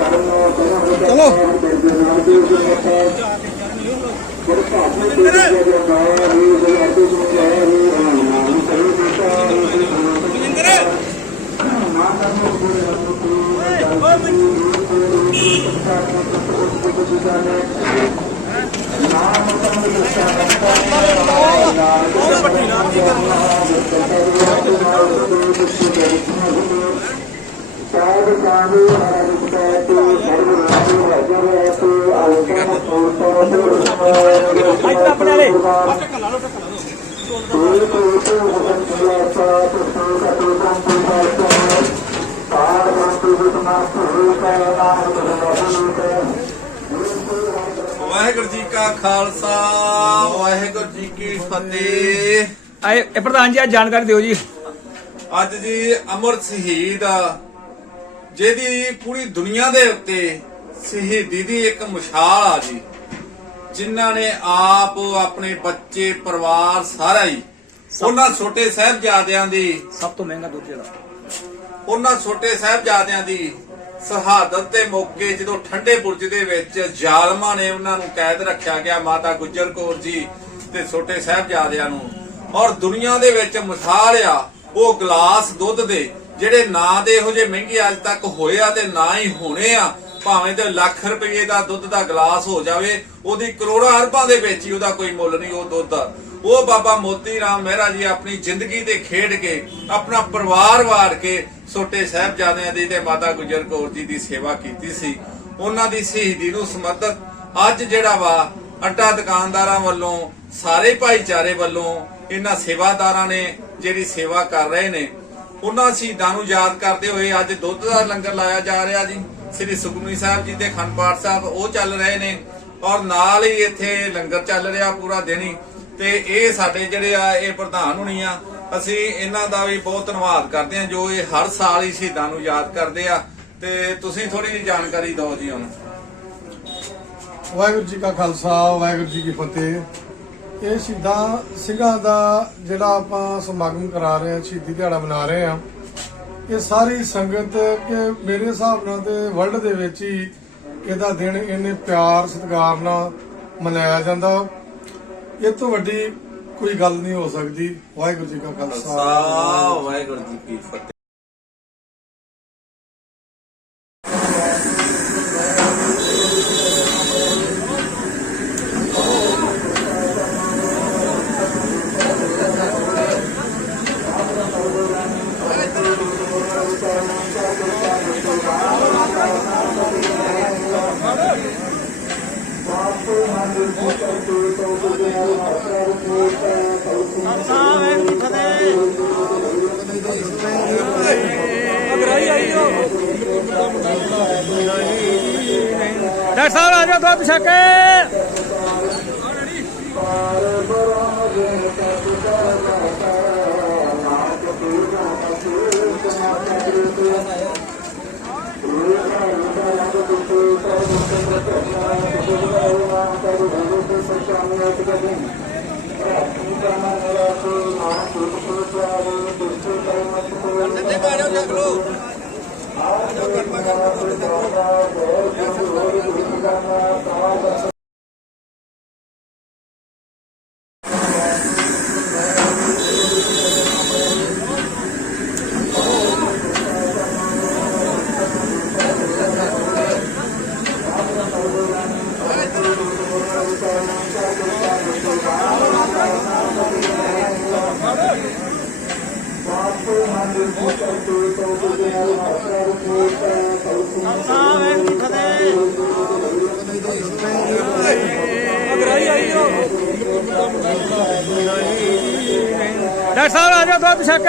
ਚਲੋ। ਨਾਮ ਵਾਹਿਗੁਰੂ ਜੀ ਕਾ ਖਾਲਸਾ ਵਾਹਿਗੁਰੂ ਜੀ ਕੀ ਫਤਿਹ। ਇਹ ਪ੍ਰਧਾਨ ਜੀ ਅੱਜ ਜਾਣਕਾਰੀ ਦਿਓ ਜੀ। ਅੱਜ ਜੀ ਅਮਰ ਸ਼ਹੀਦ ਜਿਹਦੀ ਪੂਰੀ ਦੁਨੀਆ ਦੇ ਉੱਤੇ ਸ਼ਹੀਦੀ ਦੀ ਇੱਕ ਮਿਸਾਲ ਆ ਜੀ ਜਿਨ੍ਹਾਂ ਨੇ ਆਪ ਆਪਣੇ ਬੱਚੇ ਪਰਿਵਾਰ ਸਾਰਾ ਹੀ ਉਹਨਾਂ ਛੋਟੇ ਸਾਹਿਬਜ਼ਾਦਿਆਂ ਦੀ ਸਭ ਤੋਂ ਮਹਿੰਗਾ ਦੁੱਧ ਜਿਹੜਾ ਉਹਨਾਂ ਛੋਟੇ ਸਾਹਿਬਜ਼ਾਦਿਆਂ ਦੀ ਸ਼ਹਾਦਤ ਦੇ ਮੌਕੇ ਜਦੋਂ ਠੰਡੇ ਬੁਰਜ ਦੇ ਵਿੱਚ ਜ਼ਾਲਮਾਂ ਨੇ ਉਹਨਾਂ ਨੂੰ ਕੈਦ ਰੱਖਿਆ ਗਿਆ ਮਾਤਾ ਗੁਜਰ ਕੌਰ ਜੀ ਤੇ ਛੋਟੇ ਸਾਹਿਬਜ਼ਾਦਿਆਂ ਨੂੰ ਔਰ ਦੁਨੀਆ ਦੇ ਵਿੱਚ ਮਿਸਾਲ ਆ ਉਹ ਗਲਾਸ ਦੁੱਧ ਦੇ ਜਿਹੜੇ ਨਾ ਦੇ ਇਹੋ ਜਿਹੇ ਮਹਿੰਗੇ ਅੱਜ ਤੱਕ ਹੋਏ ਆ ਤੇ ਨਾ ਹੀ ਹੋਣੇ ਆ, ਭਾਵੇਂ ਤੇ ਲੱਖ ਰੁਪਏ ਦਾ ਦੁੱਧ ਦਾ ਗਲਾਸ ਹੋ ਜਾਵੇ, ਉਹਦੀ ਕਰੋੜਾਂ ਅਰਬਾਂ ਦੇ ਵਿੱਚ ਹੀ ਉਹਦਾ ਕੋਈ ਮੁੱਲ ਨਹੀਂ ਉਹ ਦੁੱਧ। ਦਾ ਉਹ ਬਾਬਾ ਮੋਤੀ ਰਾਮ ਮਹਿਰਾ ਜੀ ਆਪਣੀ ਜ਼ਿੰਦਗੀ ਤੇ ਖੇਡ ਕੇ, ਆਪਣਾ ਪਰਿਵਾਰ ਵਾਰ ਕੇ ਛੋਟੇ ਸਾਹਿਬਜ਼ਾਦਿਆਂ ਦੀ ਤੇ ਮਾਤਾ ਗੁਜਰ ਕੌਰ ਜੀ ਦੀ ਸੇਵਾ ਕੀਤੀ ਸੀ। ਉਹਨਾਂ ਦੀ ਸ਼ਹੀਦੀ ਨੂੰ ਸਮਰਪਿਤ ਅੱਜ ਜਿਹੜਾ ਵਾ, ਅੱਡਾ ਦੁਕਾਨਦਾਰਾਂ ਵੱਲੋਂ, ਸਾਰੇ ਭਾਈਚਾਰੇ ਵੱਲੋਂ ਇਹਨਾਂ ਸੇਵਾਦਾਰਾਂ ਨੇ ਜਿਹੜੀ ਸੇਵਾ ਕਰ ਰਹੇ ਨੇ ਉਹਨਾਂ ਸ਼ਹੀਦਾਂ ਨੂੰ ਯਾਦ ਕਰਦੇ ਹੋਏ ਅੱਜ ਦੁੱਧ ਦਾ ਲੰਗਰ ਲਾਇਆ ਜਾ ਰਿਹਾ ਜੀ। ਸ੍ਰੀ ਸੁਖਮਨੀ ਸਾਹਿਬ ਜੀ ਦੇ ਖੰਡ ਸਾਹਿਬ ਉਹ ਚੱਲ ਰਹੇ ਨੇ ਔਰ ਨਾਲ ਹੀ ਇੱਥੇ ਲੰਗਰ ਚੱਲ ਰਿਹਾ ਪੂਰਾ ਦਿਨ ਹੀ। ਤੇ ਇਹ ਸਾਡੇ ਜਿਹੜੇ ਆ, ਇਹ ਪ੍ਰਧਾਨ ਹੋਣੀ ਆ, ਅਸੀਂ ਇਹਨਾਂ ਦਾ ਵੀ ਬਹੁਤ ਧੰਨਵਾਦ ਕਰਦੇ ਹਾਂ ਜੋ ਇਹ ਹਰ ਸਾਲ ਹੀ ਸ਼ਹੀਦਾਂ ਨੂੰ ਯਾਦ ਕਰਦੇ ਆ। ਤੇ ਤੁਸੀਂ ਥੋੜੀ ਜਿਹੀ ਜਾਣਕਾਰੀ ਦਿਓ ਜੀ ਹੁਣ ਵਾਹਿਗੁਰੂ ਜੀ ਕਾ ਖਾਲਸਾ, ਵਾਹਿਗੁਰੂ ਜੀ ਕੀ ਫਤਿਹ। ਇਹ ਸ਼ਹੀਦਾਂ ਸਿੰਘਾਂ ਦਾ ਜਿਹੜਾ ਆਪਾਂ ਸਮਾਗਮ ਕਰਾ ਰਹੇ ਹਾਂ, ਸ਼ਹੀਦੀ ਦਿਹਾੜਾ ਮਨਾ ਰਹੇ ਹਾਂ, ਇਹ ਸਾਰੀ ਸੰਗਤ ਕਿ ਮੇਰੇ ਹਿਸਾਬ ਨਾਲ ਤੇ ਵਰਲਡ ਦੇ ਵਿੱਚ ਹੀ ਇਹਦਾ ਦਿਨ ਇੰਨੇ ਪਿਆਰ, ਸਤਿਕਾਰ ਨਾਲ ਮਨਾਇਆ ਜਾਂਦਾ। ਇਹ ਤੋਂ ਵੱਡੀ ਕੋਈ ਗੱਲ ਨਹੀਂ ਹੋ ਸਕਦੀ। ਵਾਹਿਗੁਰੂ ਜੀ ਕਾ ਖਾਲਸਾ। ਖਾਲਸਾ, ਵਾਹਿਗੁਰੂ ਜੀ ਕੀ ਫਤਿਹ। ਡਾਕਟਰ ਸਾਹਿਬ ਆ ਜਾਓ ਦੁੱਧ ਛਕ ਕੇ అధికారి తెలుసు ਡਾਕਟਰ ਸਾਹਿਬ ਆ ਜਾਓ ਦੁੱਧ ਛਕ